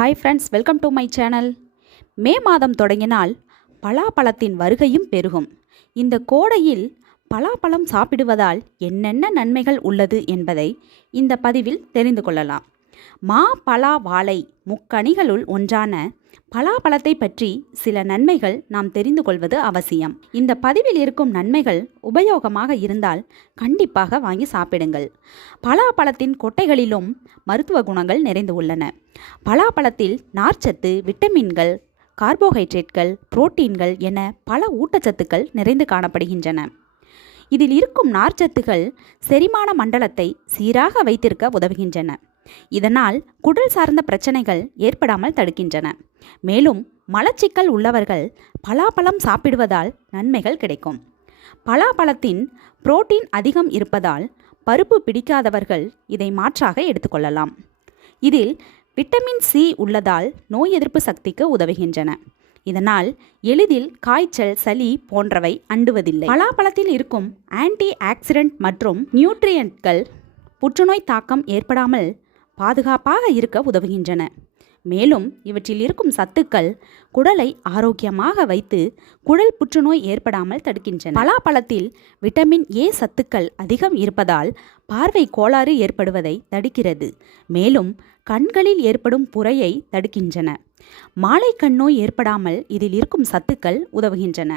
Hi friends welcome to my channel May மாதம் தொடங்கினால் பலாப்பழத்தின் வருகையும் பெருகும். இந்த கோடையில் பலாப்பழம் சாப்பிடுவதால் என்னென்ன நன்மைகள் உள்ளது என்பதை இந்த பதிவில் தெரிந்து கொள்ளலாம். மா பலா வாழை முக்கணிகளுள் ஒன்றான பலாப்பழத்தை பற்றி சில நன்மைகள் நாம் தெரிந்து கொள்வது அவசியம். இந்த பதிவில் இருக்கும் நன்மைகள் உபயோகமாக இருந்தால் கண்டிப்பாக வாங்கி சாப்பிடுங்கள். பலாப்பழத்தின் கொட்டைகளிலும் மருத்துவ குணங்கள் நிறைந்து உள்ளன. பலாப்பழத்தில் நார்ச்சத்து விட்டமின்கள் கார்போஹைட்ரேட்கள் புரோட்டீன்கள் என பல ஊட்டச்சத்துக்கள் நிறைந்து காணப்படுகின்றன. இதில் இருக்கும் நார்ச்சத்துகள் செரிமான மண்டலத்தை சீராக வைத்திருக்க உதவுகின்றன. இதனால் குடல் சார்ந்த பிரச்சனைகள் ஏற்படாமல் தடுக்கின்றன. மேலும் மலச்சிக்கல் உள்ளவர்கள் பலாப்பழம் சாப்பிடுவதால் நன்மைகள் கிடைக்கும். பலாப்பழத்தின் புரோட்டீன் அதிகம் இருப்பதால் பருப்பு பிடிக்காதவர்கள் இதை மாற்றாக எடுத்துக்கொள்ளலாம். இதில் விட்டமின் சி உள்ளதால் நோய் எதிர்ப்பு சக்திக்கு உதவுகின்றன. இதனால் எளிதில் காய்ச்சல் சளி போன்றவை அண்டுவதில்லை. பலாப்பழத்தில் இருக்கும் ஆன்டி ஆக்சிடென்ட் மற்றும் நியூட்ரியன்ட்கள் புற்றுநோய் தாக்கம் ஏற்படாமல் பாதுகாப்பாக இருக்க உதவுகின்றன. மேலும் இவற்றில் இருக்கும் சத்துக்கள் குடலை ஆரோக்கியமாக வைத்து குடல் புற்றுநோய் ஏற்படாமல் தடுக்கின்றன. பலாப்பழத்தில் விட்டமின் ஏ சத்துக்கள் அதிகம் இருப்பதால் பார்வை கோளாறு ஏற்படுவதை தடுக்கிறது. மேலும் கண்களில் ஏற்படும் புறையை தடுக்கின்றன. மாலை கண்ணோய் ஏற்படாமல் இதில் இருக்கும் சத்துக்கள் உதவுகின்றன.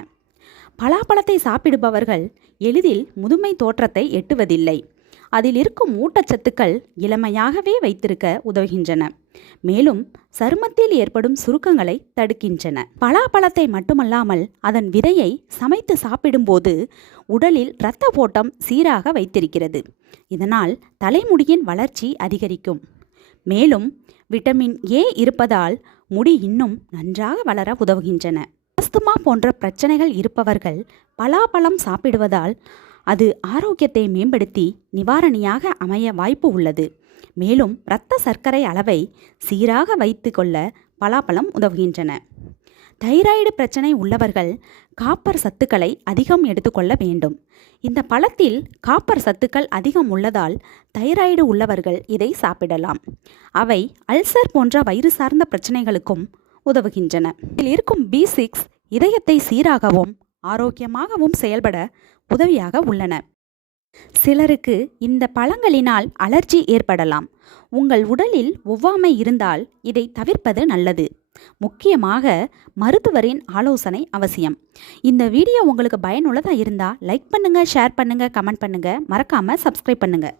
பலாப்பழத்தை சாப்பிடுபவர்கள் எளிதில் முதுமை தோற்றத்தை எட்டுவதில்லை. அதில் இருக்கும் ஊட்டச்சத்துக்கள் இளமையாகவே வைத்திருக்க உதவுகின்றன. மேலும் சருமத்தில் ஏற்படும் சுருக்கங்களை தடுக்கின்றன. பலாப்பழத்தை மட்டுமல்லாமல் அதன் விதையை சமைத்து சாப்பிடும்போது உடலில் இரத்த ஓட்டம் சீராக வைத்திருக்கிறது. இதனால் தலைமுடியின் வளர்ச்சி அதிகரிக்கும். மேலும் விட்டமின் ஏ இருப்பதால் முடி இன்னும் நன்றாக வளர உதவுகின்றன. அஸ்துமா போன்ற பிரச்சனைகள் இருப்பவர்கள் பலாப்பழம் சாப்பிடுவதால் அது ஆரோக்கியத்தை மேம்படுத்தி நிவாரணியாக அமைய வாய்ப்பு உள்ளது. மேலும் இரத்த சர்க்கரை அளவை சீராக வைத்து கொள்ள பலாப்பழம் உதவுகின்றன. தைராய்டு பிரச்சனை உள்ளவர்கள் காப்பர் சத்துக்களை அதிகம் எடுத்துக்கொள்ள வேண்டும். இந்த பழத்தில் காப்பர் சத்துக்கள் அதிகம் உள்ளதால் தைராய்டு உள்ளவர்கள் இதை சாப்பிடலாம். அவை அல்சர் போன்ற வயிறு சார்ந்த பிரச்சனைகளுக்கும் உதவுகின்றன. இதில் இருக்கும் பி சிக்ஸ் இதயத்தை சீராகவும் ஆரோக்கியமாகவும் செயல்பட உதவியாக உள்ளன. சிலருக்கு இந்த பழங்களினால் அலர்ஜி ஏற்படலாம். உங்கள் உடலில் ஒவ்வாமை இருந்தால் இதை தவிர்ப்பது நல்லது. முக்கியமாக மருத்துவரின் ஆலோசனை அவசியம். இந்த வீடியோ உங்களுக்கு பயனுள்ளதாக இருந்தால் லைக் பண்ணுங்கள் ஷேர் பண்ணுங்கள் கமெண்ட் பண்ணுங்கள் மறக்காமல் சப்ஸ்கிரைப் பண்ணுங்கள்